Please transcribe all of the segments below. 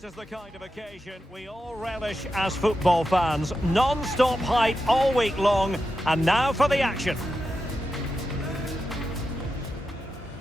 This is the kind of occasion we all relish as football fans. Non-stop hype all week long, and now for the action.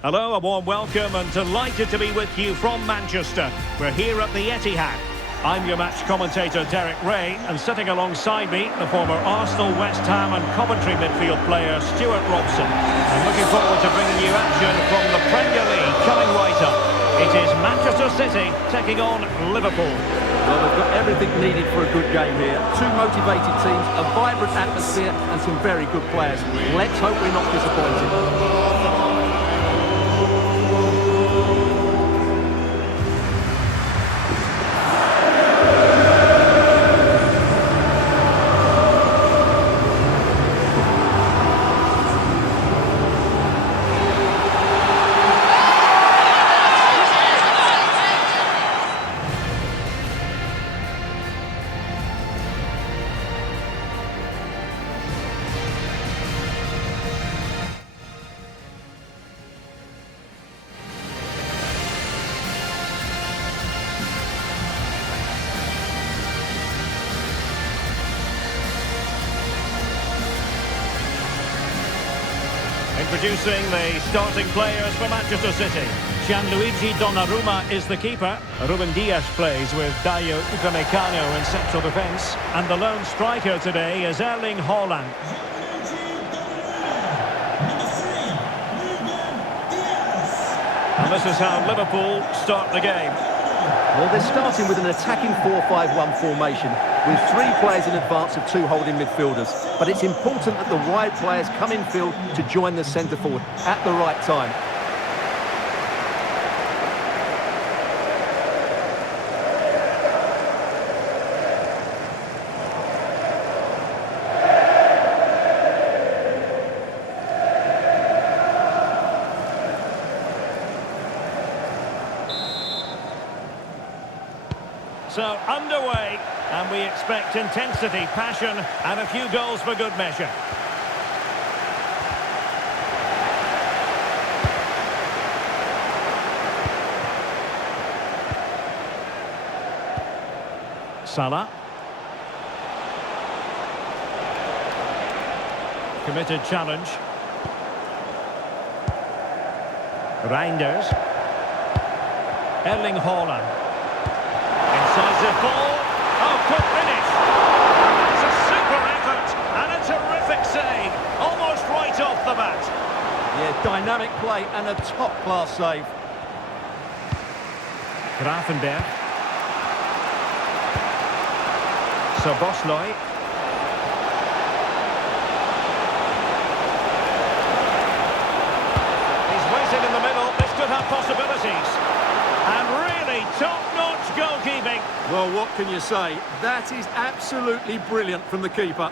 Hello, a warm welcome and delighted to be with you from Manchester. We're here at the Etihad. I'm your match commentator Derek Ray, and sitting alongside me, the former Arsenal, West Ham and Coventry midfield player Stuart Robson. I'm looking forward to bringing you action from the Premier League coming right up. It is Manchester City taking on Liverpool. Well, they've got everything needed for a good game here. Two motivated teams, a vibrant atmosphere and some very good players. Let's hope we're not disappointed. Introducing the starting players for Manchester City. Gianluigi Donnarumma is the keeper. Ruben Dias plays with Dayot Upamecano in central defence. And the lone striker today is Erling Haaland. And this is how Liverpool start the game. Well, they're starting with an attacking 4-5-1 formation with three players in advance of two holding midfielders. But it's important that the wide players come in field to join the centre forward at the right time. So, underway, and we expect intensity, passion, and a few goals for good measure. Salah. Committed challenge. Reinders. Erling Haaland. Incisive ball. Oh, good finish. That's a super effort and a terrific save. Almost right off the bat. Yeah, dynamic play and a top-class save. Gravenberch. Szoboszlai. He's waiting in the middle. This could have possibilities. And really top-notch goalkeeping. Well, what can you say? That is absolutely brilliant from the keeper.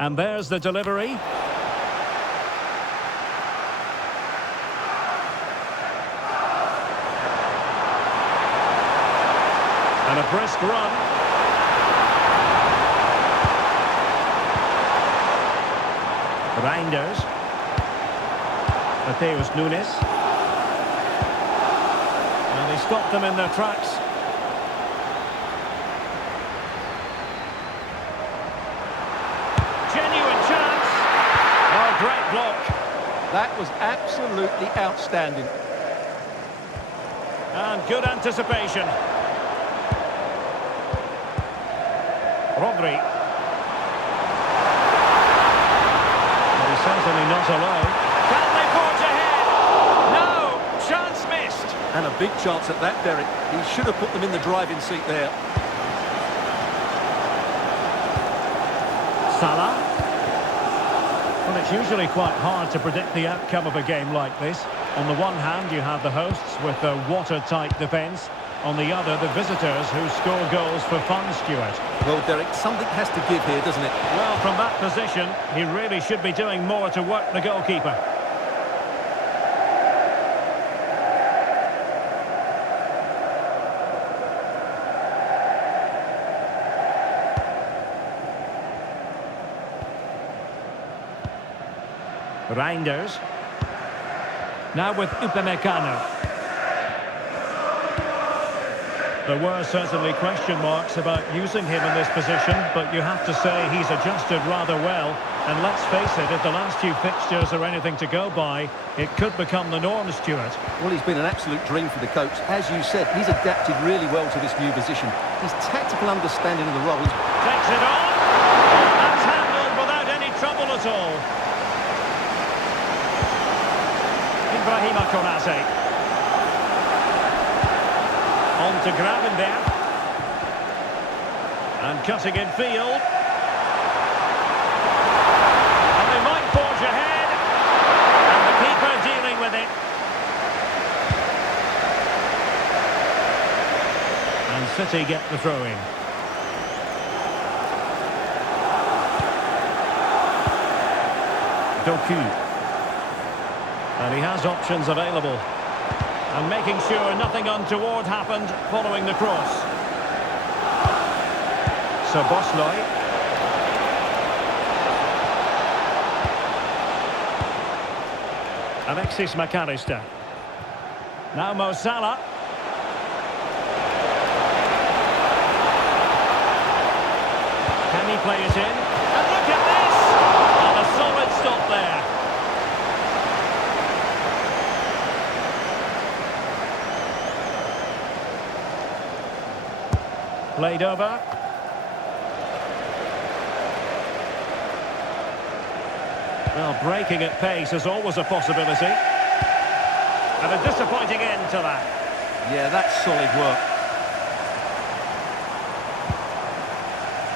And there's the delivery. And a brisk run. Reinders. Matheus Nunes. And they stopped them in their tracks. Genuine chance. Oh, great block. That was absolutely outstanding. And good anticipation. Rodri. Certainly not alone. Can they forge ahead? No! Chance missed! And a big chance at that, Derek. He should have put them in the driving seat there. Salah. Well, it's usually quite hard to predict the outcome of a game like this. On the one hand, you have the hosts with their watertight defence. On the other, the visitors who score goals for fun, Stuart. Well, Derek, something has to give here, doesn't it? Well, from that position, he really should be doing more to work the goalkeeper. Reinders. Now with Upamecano. There were certainly question marks about using him in this position, but you have to say he's adjusted rather well. And let's face it, if the last few fixtures are anything to go by, it could become the norm, Stuart. Well, he's been an absolute dream for the coach. As you said, he's adapted really well to this new position. His tactical understanding of the role is... Takes it on. That's handled without any trouble at all. Ibrahima Konate. On to Gravenberch. And cutting in field. And they might forge ahead. And the keeper dealing with it. And City get the throw-in. Doku. And he has options available. And making sure nothing untoward happened following the cross. Szoboszlai. Alexis McAllister. Now Mo Salah. Can he play it in? And look at this! And a solid stop there. Played over. Well, breaking at pace is always a possibility. And a disappointing end to that. Yeah, that's solid work.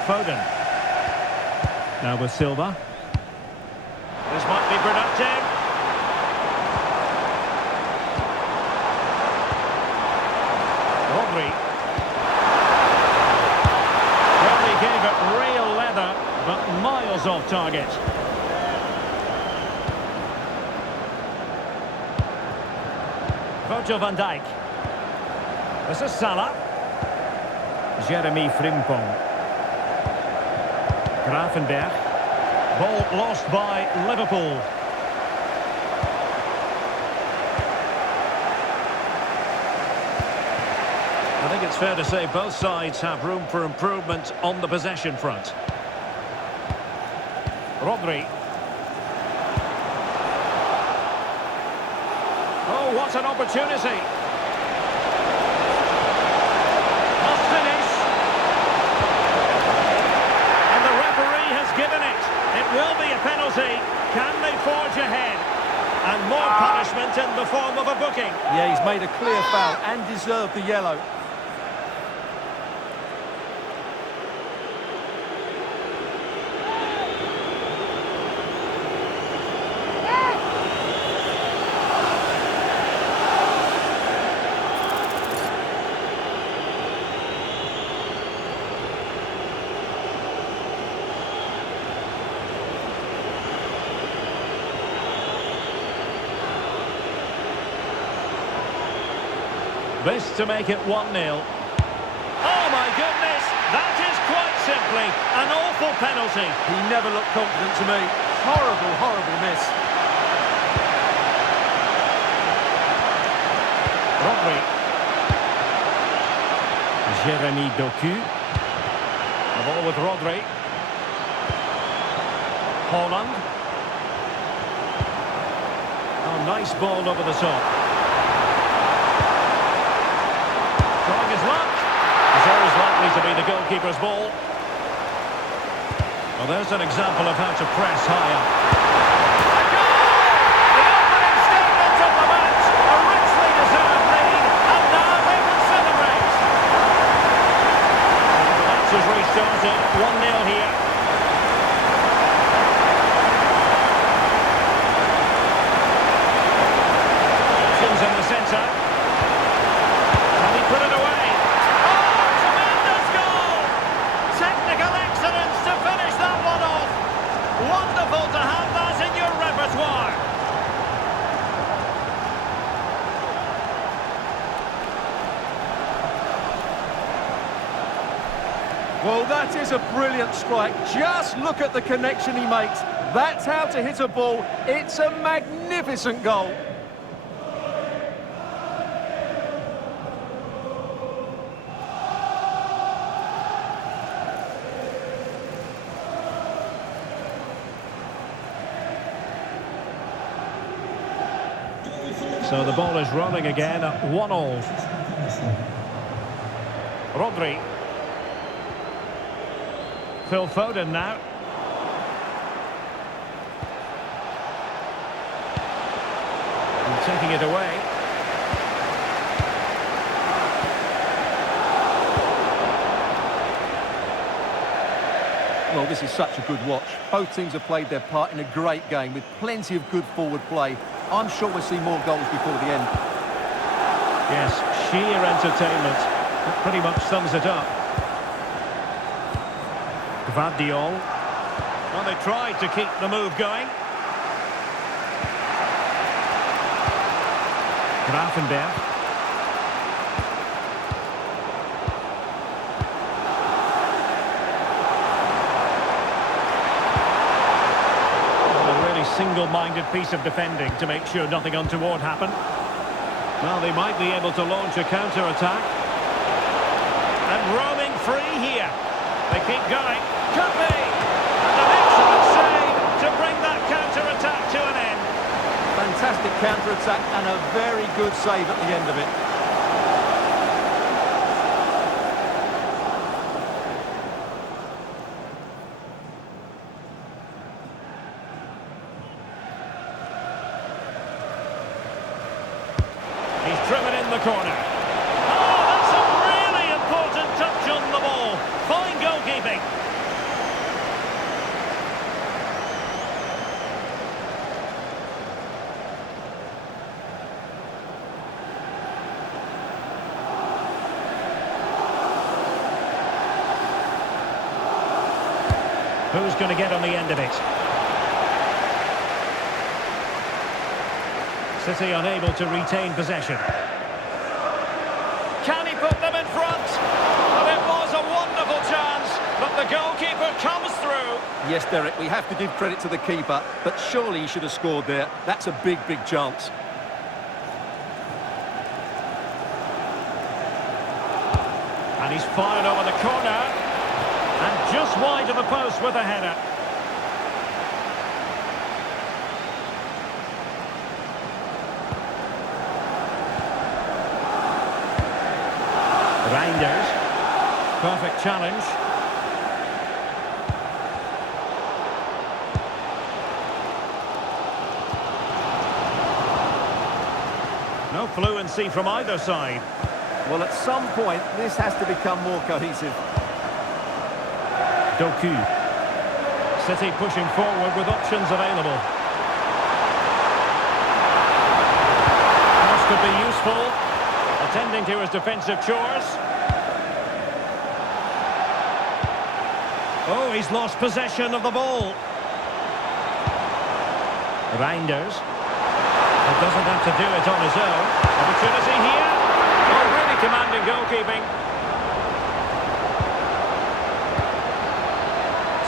Foden. Now with Silva. This might be productive. Rodri. Well, he gave it real leather, but miles off target. Virgil van Dijk. This is Salah. Jeremy Frimpong. Gravenberch. Ball lost by Liverpool. I think it's fair to say both sides have room for improvement on the possession front. Rodri. Oh, what an opportunity. Must finish. And the referee has given it. It will be a penalty. Can they forge ahead? And more punishment in the form of a booking. Yeah, he's made a clear foul and deserved the yellow. This to make it 1-0. Oh my goodness, that is quite simply an awful penalty. He never looked confident to me. Horrible, horrible miss. Rodri. Jeremy Doku. The ball with Rodri. Haaland. Oh, nice ball over the top. Trying his luck. It's always likely to be the goalkeeper's ball. Well, there's an example of how to press high up. A goal! The opening statement of the match. A richly deserved lead. And now they can celebrate. The match has restarted. 1-0 here. Options in the centre. Can he put it away? Oh, tremendous goal! Technical excellence to finish that one off. Wonderful to have that in your repertoire. Well, that is a brilliant strike. Just look at the connection he makes. That's how to hit a ball. It's a magnificent goal. So the ball is rolling again at 1-1. Rodri. Phil Foden now. And taking it away. Well, this is such a good watch. Both teams have played their part in a great game with plenty of good forward play. I'm sure we'll see more goals before the end. Yes, sheer entertainment. That pretty much sums it up. Gvardiol. Well, they tried to keep the move going. Gravenberch. A really single-minded piece of defending to make sure nothing untoward happened. Well, they might be able to launch a counter-attack. And roaming free here. They keep going. Could be! And an excellent save to bring that counter-attack to an end. Fantastic counter-attack and a very good save at the end of it. He's driven in the corner. Oh, that's a really important touch on the ball. Fine goalkeeping. Who's going to get on the end of it? City unable to retain possession. Can he put them in front? Well, it was a wonderful chance, but the goalkeeper comes through. Yes, Derek, we have to give credit to the keeper, but surely he should have scored there. That's a big, big chance. And he's fired over the corner. And just wide of the post with a header. Reinders. Perfect challenge. No fluency from either side. Well, at some point, this has to become more cohesive. Doku. City pushing forward with options available. Cross could be useful. Attending to his defensive chores. Oh, he's lost possession of the ball. Reinders. He doesn't have to do it on his own. Opportunity here. Oh, really commanding goalkeeping.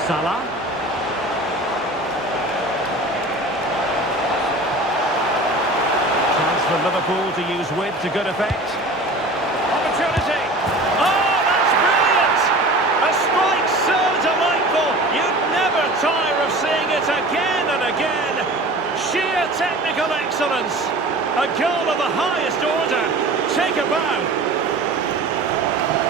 Salah. Chance for Liverpool to use width to good effect. Opportunity. Oh, that's brilliant! A strike so delightful. You'd never tire of seeing it again and again. Sheer technical excellence. A goal of the highest order. Take a bow.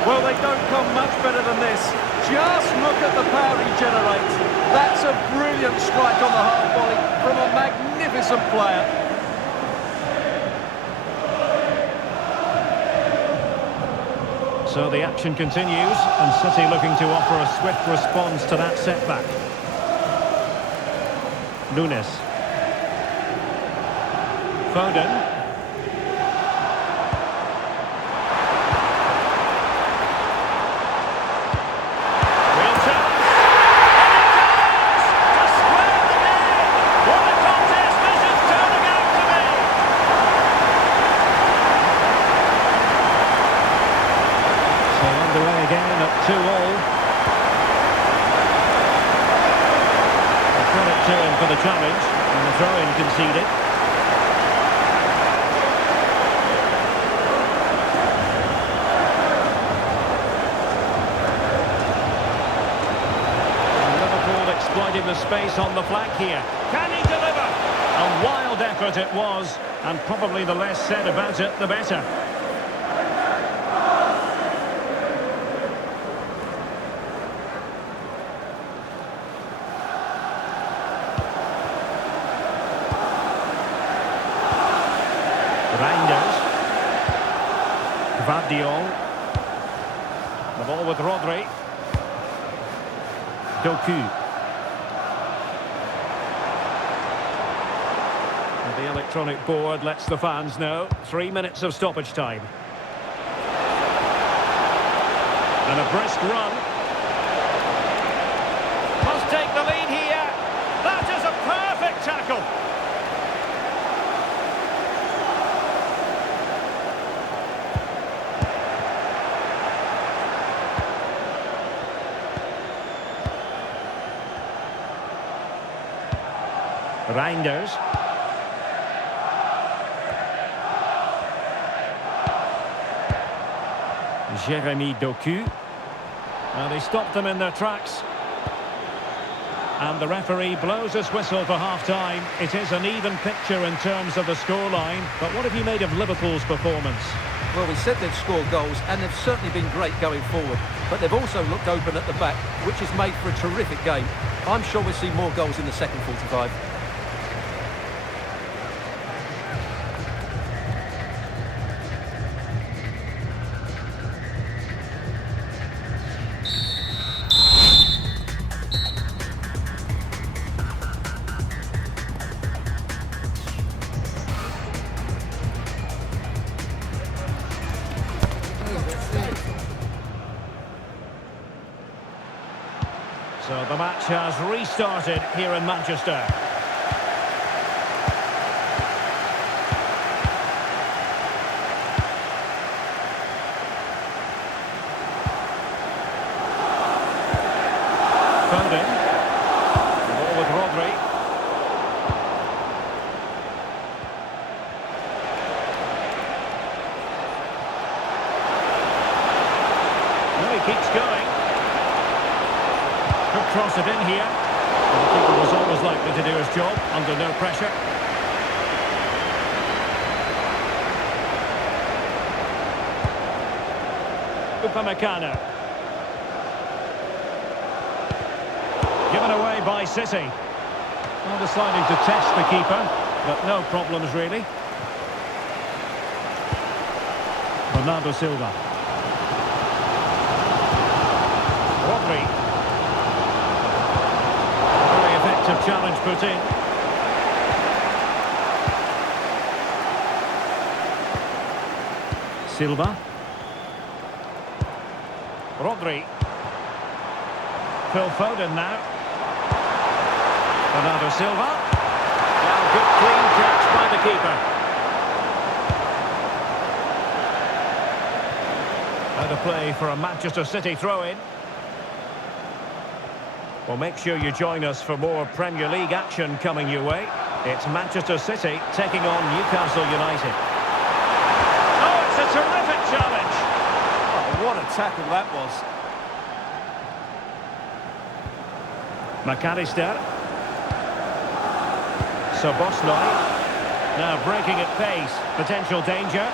Well, they don't come much better than this. Just look at the power he generates. That's a brilliant strike on the half volley from a magnificent player. So the action continues, and City looking to offer a swift response to that setback. Nunes. Foden. Again at 2-2. for the challenge, and the throw-in conceded. And Liverpool exploiting the space on the flank here. Can he deliver? A wild effort it was, and probably the less said about it, the better. Reinders. Gvardiol. The ball with Rodri. Doku. The electronic board lets the fans know. 3 minutes of stoppage time. And a brisk run. Must take the lead here. That is a perfect tackle. Reinders. Jeremy Doku. Well, they stopped them in their tracks. And the referee blows his whistle for half-time. It is an even picture in terms of the scoreline. But what have you made of Liverpool's performance? Well, we said they've scored goals, and they've certainly been great going forward. But they've also looked open at the back, which has made for a terrific game. I'm sure we'll see more goals in the second 45. So the match has restarted here in Manchester. Foden. The ball with Rodri. Well, he keeps going. Could cross it in here. And the keeper was always likely to do his job under no pressure. Upamecano. Given away by City. Well, deciding to test the keeper, but no problems really. Bernardo Silva. Rodri. Challenge put in. Silva. Rodri. Phil Foden now. Bernardo Silva. Now good clean catch by the keeper. Out of play for a Manchester City throw-in. Well, make sure you join us for more Premier League action coming your way. It's Manchester City taking on Newcastle United. Oh, it's a terrific challenge! Oh, what a tackle that was. McAllister. Szoboszlai. Now breaking at pace. Potential danger.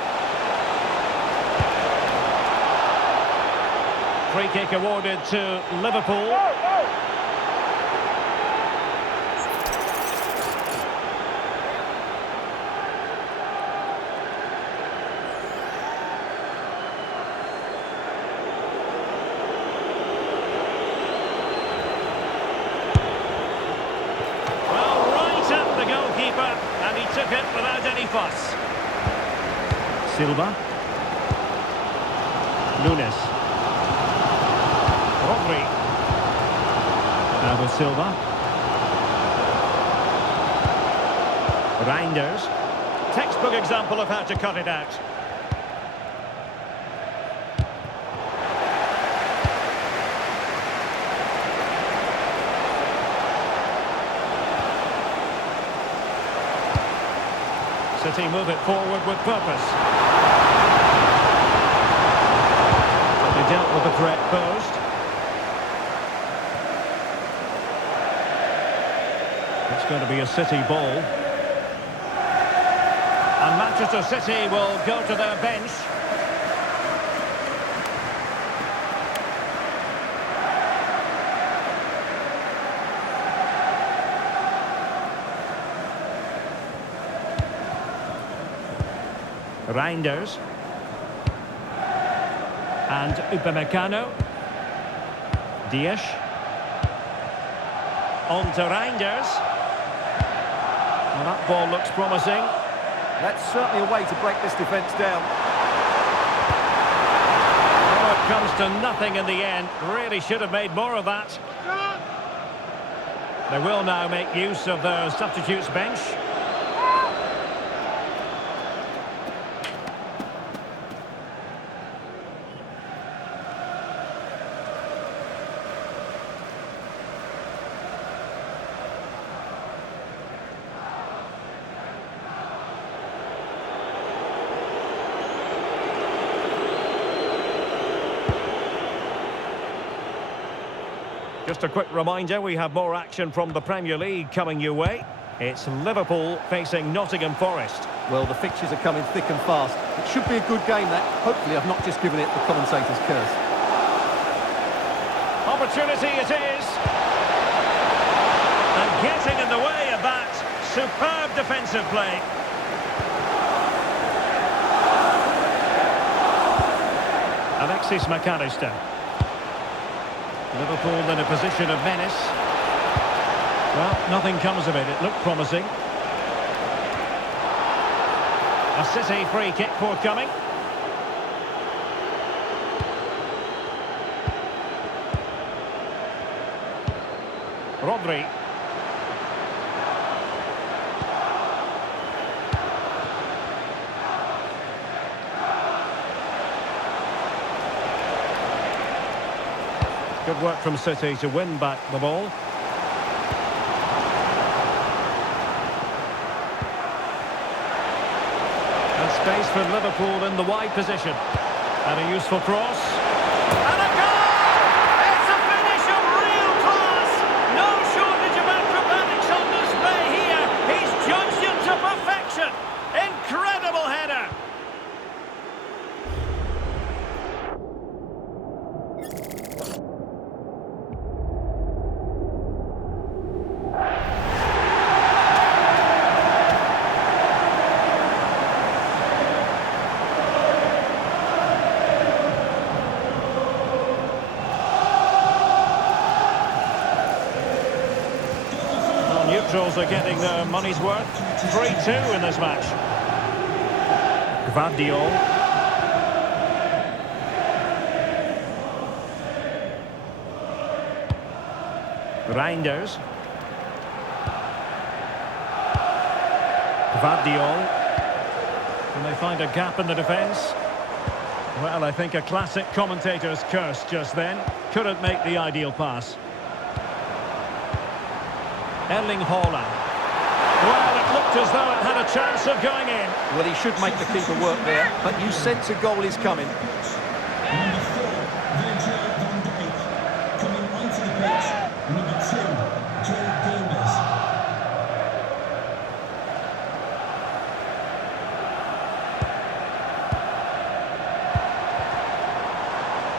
Free kick awarded to Liverpool. And he took it without any fuss. Silva. Nunes. Rodri. Now with Silva. Reinders. Textbook example of how to cut it out. City move it forward with purpose. They dealt with the threat posed. It's going to be a City ball. And Manchester City will go to their bench. Reinders. And Upamecano. Dias. On to Reinders. Well, that ball looks promising. That's certainly a way to break this defence down. Oh, it comes to nothing in the end. Really should have made more of that. They will now make use of their substitutes bench. Just a quick reminder, we have more action from the Premier League coming your way. It's Liverpool facing Nottingham Forest. Well, the fixtures are coming thick and fast. It should be a good game, that. Hopefully I've not just given it the commentator's curse. Opportunity it is. And getting in the way of that. Superb defensive play. Alexis McAllister. Liverpool in a position of menace. Well, nothing comes of it. It looked promising. A City free kick forthcoming. Rodri. Good work from City to win back the ball. And space for Liverpool in the wide position. And a useful cross. And a goal! It's a finish of real class! No shortage of acrobatics on display here. He's judged him to perfection. Incredible header. Neutrals are getting their money's worth. 3-2 in this match. Gvardiol. Reinders. Gvardiol. Can they find a gap in the defence? Well, I think a classic commentator's curse just then. Couldn't make the ideal pass. Erling Haaland. Well, it looked as though it had a chance of going in. Well, he should make the keeper work there, but you sense a goal is coming. Number 4, Virgil van Dijk. Coming onto the pitch, number 2, Joe Gomez.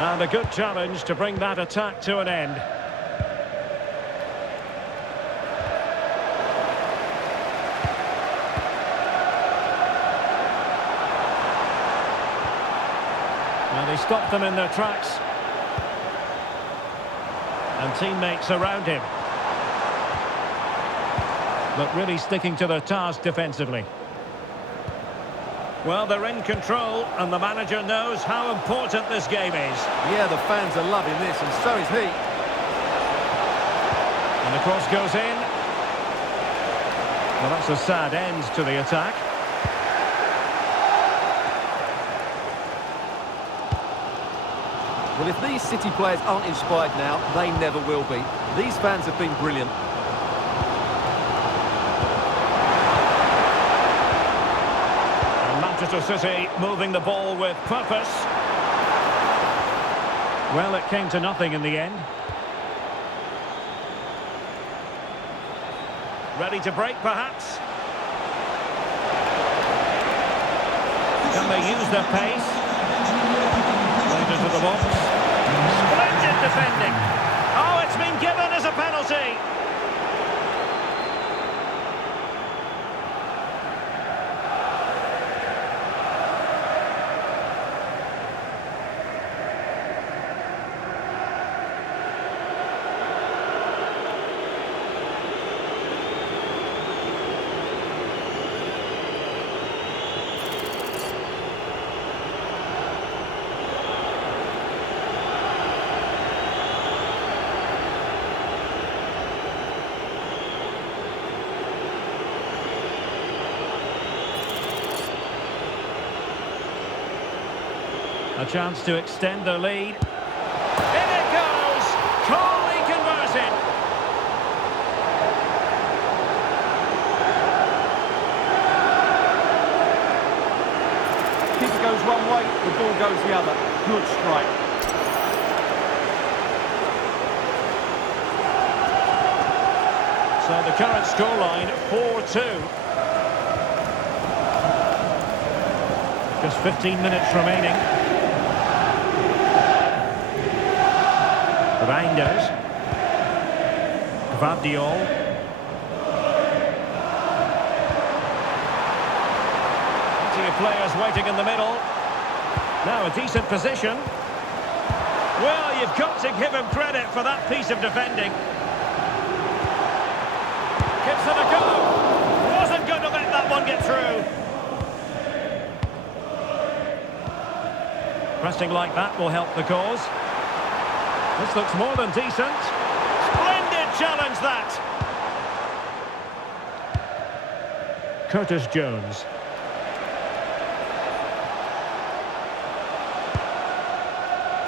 And a good challenge to bring that attack to an end. And he stopped them in their tracks. And teammates around him. But really sticking to their task defensively. Well, they're in control, and the manager knows how important this game is. Yeah, the fans are loving this, and so is he. And the cross goes in. Well, that's a sad end to the attack. Well, if these City players aren't inspired now, they never will be. These fans have been brilliant. 1 Manchester City moving the ball with purpose. Well, it came to nothing in the end. Ready to break, perhaps? Can they use their pace? Right into the box. Splendid defending. Oh, it's been given as a penalty. A chance to extend their lead. In it goes! Coolly converted! Keeper goes one way, the ball goes the other. Good strike. So the current scoreline, 4-2. Just 15 minutes remaining. Reinders. Gvardiol. Plenty of players waiting in the middle. Now a decent position. Well, you've got to give him credit for that piece of defending. Gives it a go. Wasn't going to let that one get through. Pressing like that will help the cause. This looks more than decent. Splendid challenge, that! Curtis Jones.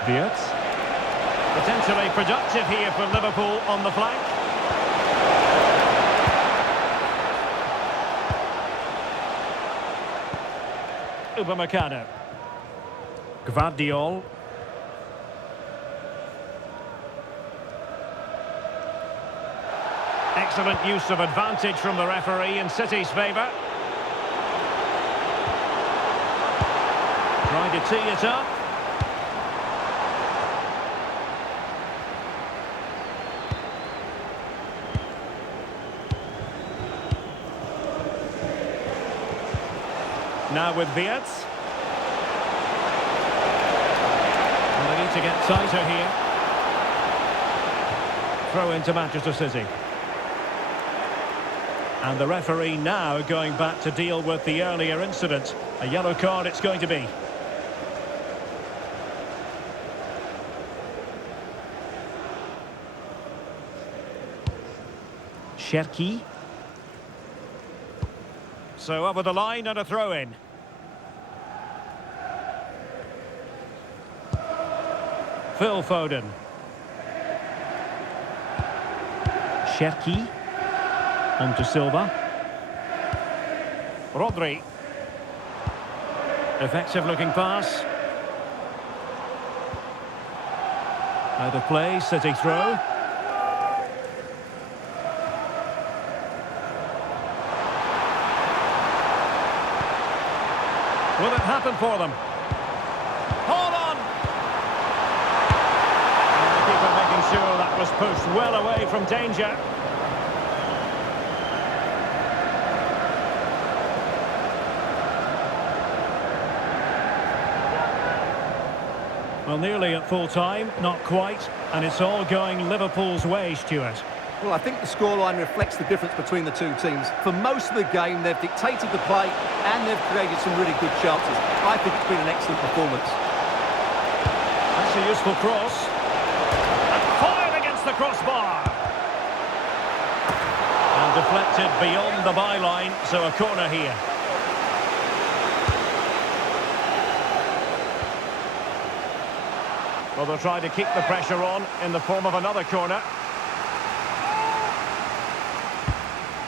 Wirtz. Potentially productive here for Liverpool on the flank. Upamecano. Gvardiol. Excellent use of advantage from the referee in City's favour. Trying to tee it up. Now with Wirtz. And they need to get tighter here. Throw into Manchester City. And the referee now going back to deal with the earlier incident. A yellow card it's going to be. Cherki. So over the line and a throw-in. Phil Foden. Cherki. On to Silva. Rodri. Effective looking pass. Out of play, City throw. Will it happen for them? Hold on! And the keeper making sure that was pushed well away from danger. Well, nearly at full time, not quite, and it's all going Liverpool's way, Stuart. Well, I think the scoreline reflects the difference between the two teams. For most of the game, they've dictated the play and they've created some really good chances. I think it's been an excellent performance. That's a useful cross. And fired against the crossbar. And deflected beyond the byline, so a corner here. Well, they'll try to keep the pressure on in the form of another corner.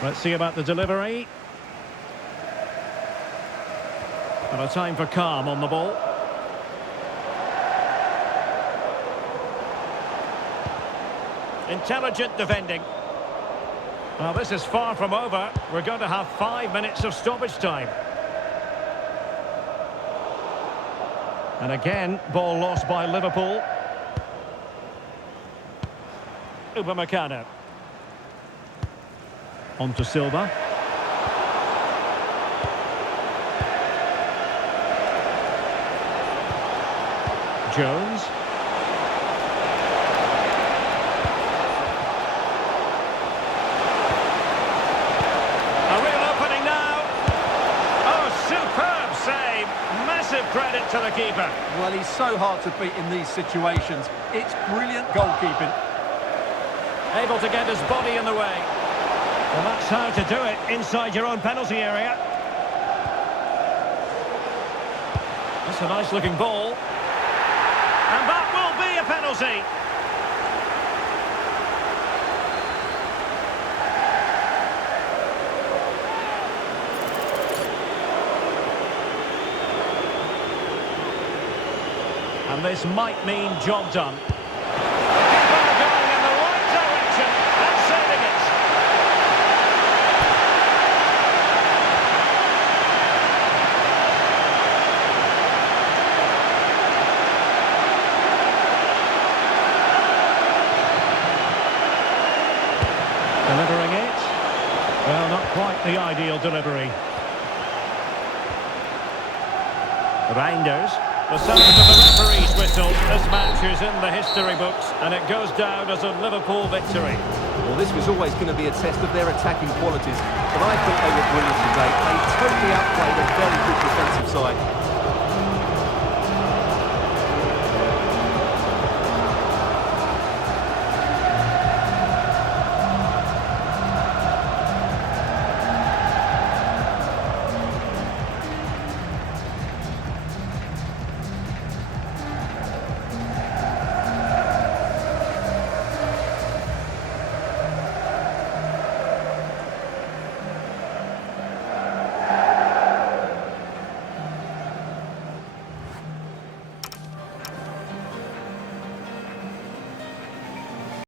Let's see about the delivery. And a time for calm on the ball. Intelligent defending. Well, this is far from over. We're going to have 5 minutes of stoppage time. And again, ball lost by Liverpool. Upamecano. On to Silva. Jones. A real opening now. Oh, superb save. Massive credit to the keeper. Well, he's so hard to beat in these situations. It's brilliant goalkeeping. Able to get his body in the way. Well, that's how to do it inside your own penalty area. That's a nice looking ball. And that will be a penalty. And this might mean job done. Delivering it. Well, not quite the ideal delivery. Reinders. The sound of the referee's whistle. This match is in the history books, and it goes down as a Liverpool victory. Well, this was always going to be a test of their attacking qualities, but I thought they were brilliant today. They totally outplayed a very good defensive side.